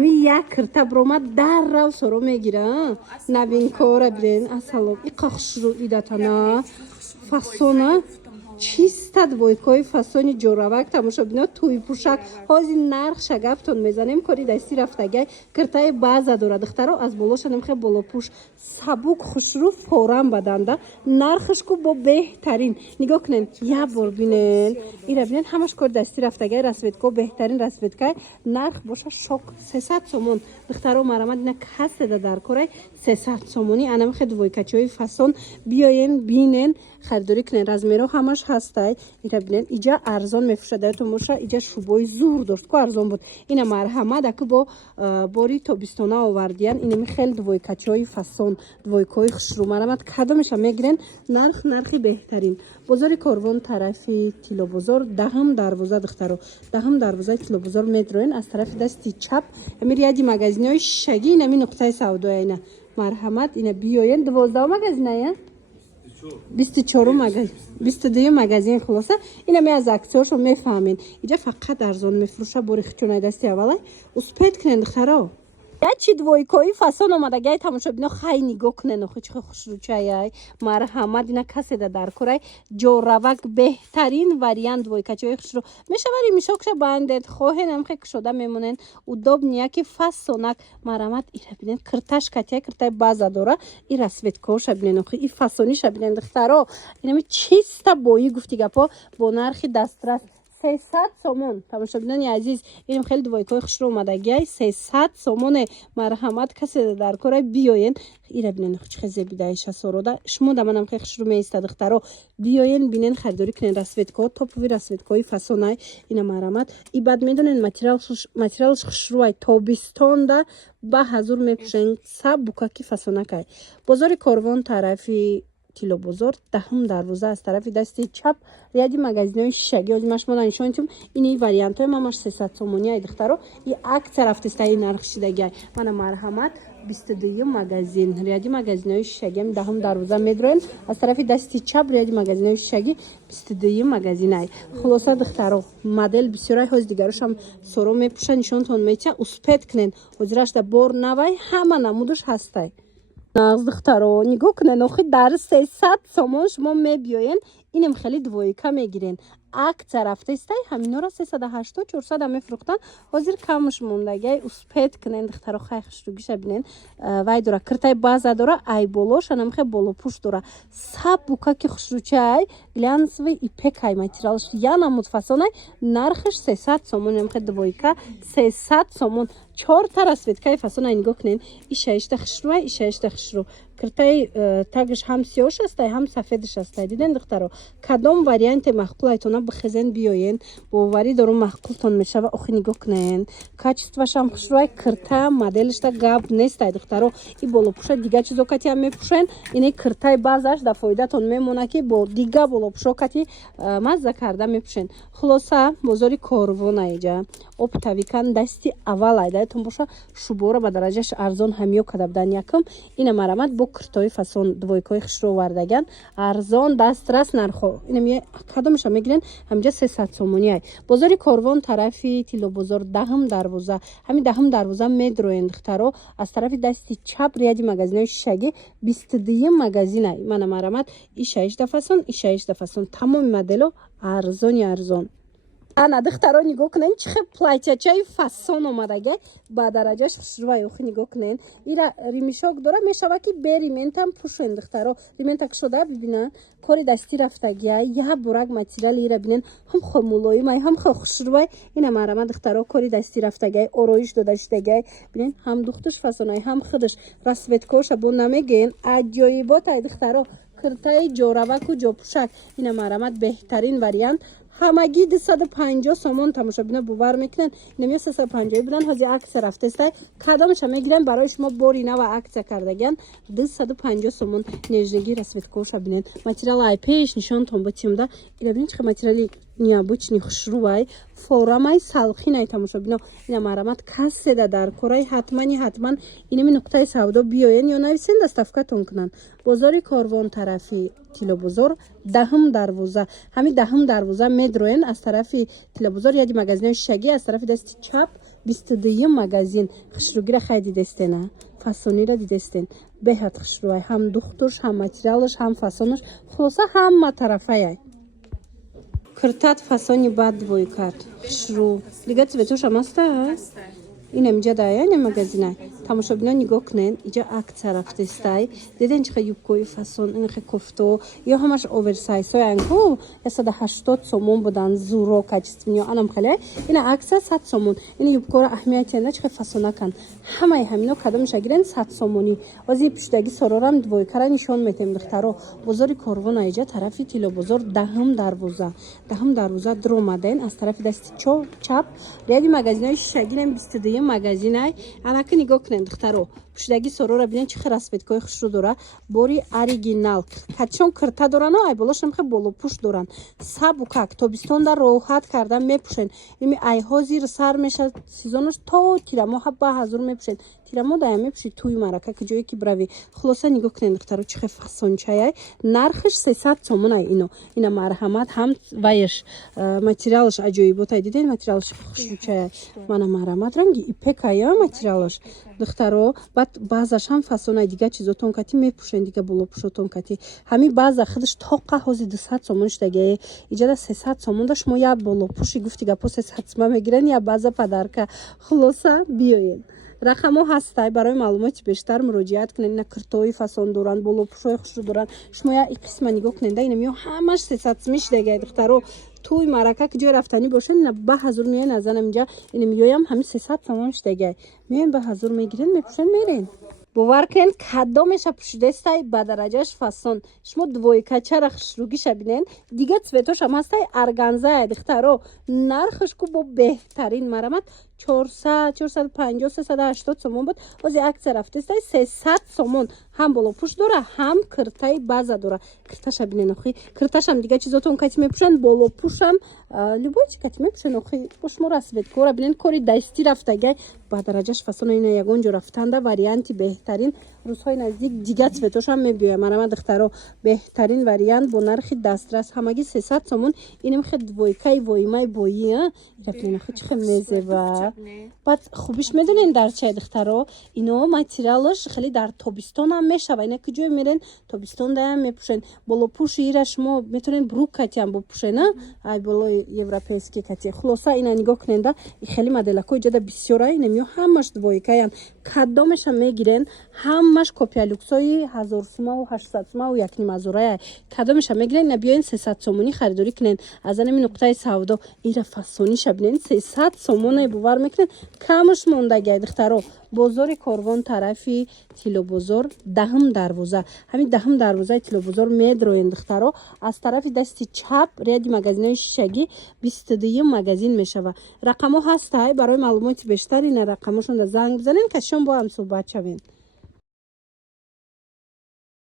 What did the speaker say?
همین یک کرتا برومد در رو سرو میگیره نبین کار برین اصلا این قخش رو ایدتانا فاسونه چیست دویکای فاسونی جوراوک تماشا بینا توی پوشک هازی نرخ شگفتون میزنیم کاری دستی رفتگی کرتای بازا داره دخترو از بلوش نمیخه بلو پوش سبوک خوشرو فورم بدنده نرخش کو با بهترین نگاه کنین یا بار بینن ایرا بینن همش کار دستی رفتگی رسویت کو بهترین رسویت که نرخ باشه شok 300 سومون دخترو مرامد نه کس ده در کارای 300 سومونی انا میخه دویکچوی فاسون بیاین بینن خریداری کنین رزمیرو همش هستای اینا ببینن اینجا ارزان میفروشه درتون باشه اینجا شوبای زور داشت که ارزان بود اینا مرحمه دکه با باری تابستونه آوردین اینا خیلی دویکچای فاسون دویکای خشرو مرامت کدومش میگیرن نرخی بهترین بازار کاروان طرفی تیلو بازار دهم دروازه دخترو دهم دروازه تیلو بازار میدروین از طرف دستی چپ امیر یادی مغازینای شگی نمی نقطه سودا اینا مرحمت اینا بیاین 12 مغازینه 24 مغازین 22 مغازین خلاصه اینا می از اکسورشو میفهمین اینجا فقط ارزان میفروشه بوری خچونه دستی اوله اسپید کنن دخترو یا چی دویکایی فاسون اومده گای تماشا بینا خیلی نگاه کنن خو چه خوشروچای مرحمت اینا کسی در کره جوراوک بهترین واریانت دویکچای خوشرو میشوری میشوکش باندت خوهنم خک شده میمونن و دوب نیاکی فاسونک مرحمت اینا ببینن کرتاش کاتیا کرتای بازا داره این رسوت کوش ببینن خو این فاسونی شبینن دخترو اینا می چیستا بویی گفتی گپا با نرخ دسترس 300 سومون تماشا بینن عزیز اینم خیلی دویکای خوش رو اومده گای 300 سومون مرحمت کسی در کار بیاین اینا بینن چه زبیدایش سرودا شما دمنم خیلی خوش رو میست دخترو بیاین بینن خریداری کنن رسوت کو توپ وی رسوت کوی فاسونای اینا مرحمت ای بعد میدونن ماتریالش خوش روی تابستون دا با حضور میپشن سب بوکاکی فاسونکای بازار کاروان طرفی تیلو بزرگ دهم دروازه از طرف دستی چپ ریادی مغازینای شگی از ماش مالا نشون تیم اینی واریانت های ماماش 300 سومونی ای دخترو ای اک طرف دستی نرخشیدگی من مرحمت 22 مغازین ریادی مغازینای شگی دهم دروازه میدرن از طرف دستی چپ ریادی مغازینای شگی 22 مغازین ای خلاصه دخترو مدل بسیاری هاز دیگرش هم سرو میپوشن نشون تون میچه اسپید کنن وزراش ده بور نوای همه نمودش هسته ناز دخترو نگاه کنن آخه در 300 سومون شما میبیاین اینم خیلی دویکا میگیرین اک طرف دستی همینا را 380 400 هم میفروختن حاضر کمش موندگی اسپید کنن دخترو خیلی خوشروگیش ببینین وای داره کرتای بازا داره ای بولوش هم خیلی بولو پوش داره سب بوکا که خوشروچای گلانس و ایپک های ماتریالش یا نمود فاسونه نرخش 300 سومون هم خیلی دویکا 300 سومون 4 تا رسوت که فاسونه نگاه کنین ایشش تخشرو ایشش تخشرو کرتای تاگش هم سیاوش است هم سفیدش است دیدن دخترو کدام واریانت مخکولایتون بخزن بیاین باوری دارم مخکولتون میشه و آخه نگاه کنین کاچستوش هم خوشروی کرتا مدلش تا گاب نیست دخترو این بالو پوشه دیگه چیزو کاتی هم میپوشن اینه کرتای بازش در فایدهتون میمونه که با دیگه بالو پوشو کاتی مزه کرده میپوشن خلاصه بازاری کاروان ایجا اب تویکن دستی اول ایده تون باشه شبوره به درجهش ارزان همیو کدبدن یکم این مرامت با کرتای فاسون دویکای خوش رو وردگن ارزان دسترس نرخو اینم کدومش میگیرن همینجا 300 سومونی ای بازار کاروان طرفی تیلو بازار دهم دروازه همین دهم دروازه میدروین دخترو از طرف دستی چپ ریادی مغازینای شگی 22 مغازین ای من مرامت ای 6 دفاسون ای 6 دفاسون تمام مدلو ارزان انا دخترو نگاه کنین چه پلاتچای فاسون اومدگه با درجهش خوشروی اوخی نگاه کنین ایرا ریمیشوک داره میشوه که بریمنت هم پوشن دخترو ریمنتک شده ببینن کاری دستی رفتگیه یه براک ماتریال ایرا ببینن هم خمولوی مای هم خوشروی اینا مرامت دخترو کاری دستی رفتگیه اورویش داشتگیه ببینن هم دختش فاسونای هم خودش رسوت کوش بو نمیگین عجایبات ای دخترو کرتای جوراوک و جوپوشک اینا مرامت بهترین واریانت همگی 250 سومون تماشا بینا باور میکنن نمیه 350 بودن هازی عکس رفته است کدامش هم میگیرن برای شما بوری نو عکس کردگن 250 سومون نجنگی رسوت کوش بینن ماتریال ای پیش نشان تون بتیم دا اینا ببین چه ماتریالی نیابوچنی خوشروای فورامای سالخی نای تماشا بینا اینا مرامت کسی در کره حتما اینم نقطه سودا بیاین یا نویسین دستافکتون کنن بازار کاروان طرفی تیلو بزرگ دهم دروازه همین دهم دروازه میدروین از طرف تیلو بزرگ یادی مغازین شگی از طرف دست چپ 22 магазин хушругира хай дидестена фасонира дидестен беҳад хушруай ҳам духтурш ҳам материалш ҳам фасонаш хулоса ҳама тарафаяй киртат фасони бад двой кард хушру дига цветош ҳам астаа инам инҷа даяне магазинай тамошобино нигоҳ кунен инҷа акция рафтестай диден чихе юбкои фасон инахе кофто ё ҳамаш оверсайзҳои анку 180 сомон будан зуро качествениё анам хале ина акция 100 сомон ина юбкора аҳамиятианда чихе фасонакан ҳамаи ҳамино кадомиша гирен 100 сомонӣ ози пуштаги сорорам двойкара нишон метем духтаро бозори корвона иҷа тарафи тилобозор даҳм дарвоза дромаден аз тарафи дасти чап ряди магазинои шишагирем 22 магазинай анаки нигоҳ кунен духтаро пуштаги сорора бинен чихе расветкои хушру дора бори оригинал качон кирта доран ай болошам хе болопуш доран сабукак тобистонда роҳат карда мепушен ими айҳо зир сар меша сезонаш то тирамо ҳаба ҳазур мепушен тирамо дая мепуши туи марака ки ҷое ки брави хулоса нигоҳ кунен духтаро чихе фасончаяй нархиш 300 сомонай ина марҳамат ҳам ваяш материалаш аҷоиботай диден материалаш хушручаяй мана марҳамат ранги ипекая материалаш духтаро баъд баъзашам фасонай дига чизотон кати мепушен дига болопушотон кати ҳами баъза худаш тоқа ҳози 200 сомониш дагае иҷада 300 сомонда шумо я болопуши гуфти гапо 300 сомон мегирен я баъза падарка хулоса биёен рақамо ҳастай барои маълумоти бештар муроҷиат кунед ина киртои фасон доранд болопушои хушру доранд шумо я и қисма нигоҳ куненда ина миё ҳамаш 300 сомиш дагае духтаро туи марака ки ҷои рафтанӣ бошад ина ба ҳазур миёен аз анам инҷа ина миёям ҳами 300 сомониш дагае миёен ба ҳазур мегирен мепушен мерен бовар кунед кадомеша пушидестай ба дараҷаш фасон шумо двойкачара хушругиша бинен дига цветошам ҳастай органзая духтаро нархаш ку бо беҳтарин марамат 400 450 380 сомон буд ози акция рафтестай 300 сомон ҳам болопуш дора ҳам киртаи база дора кирташа бинен охи кирташам дига чизотон кати мепушанд болопушам любой чи кати мепушен охи бо шумо расветкора бинен кори дасти рафтагай ба дараҷаш фасона ина ягон ҷо рафтанда варианти беҳтарин рӯзҳои наздик дига цветошам мебиёя марама духтаро беҳтарин вариант бо нархи дастрас ҳамаги 300 сомон инам хе двойкаи воимаи бои рафтена хе чихе мезеба баъд хубиш медонен дар чай духтаро ино материалаш хеле дар тобистон ҳам мешава ина ки ҷое мерен тобистон даям мепушен болопуши ира шумо метавонен брук катиам бопушен ай болои европейский кати хулоса ина нигоҳ куненда хеле моделакҳои ҷада бисёра ина миё ҳамаш двойкаян кадомеша мегирен ҳамаш копиялюксои 1000 сомаву 800 сомаву 1,5 кадомеша мегирен ина биёен 300 сомонӣ харидорӣ кунен аз анами нуқтаи савдо ира фасониша бинен 300 сомоне бовар мекунен камуш мондагай духтаро бозори корвон тарафи тилобозор даҳм дарвоза ҳамин даҳм дарвозаи тилобозор медроен духтаро аз тарафи дасти чап ряди магазинои шишагӣ 22 магазин мешава рақамо ҳастай барои маълумоти бештар ина рақамошонда занг бизанен кашон бо ҳам суҳбат шавем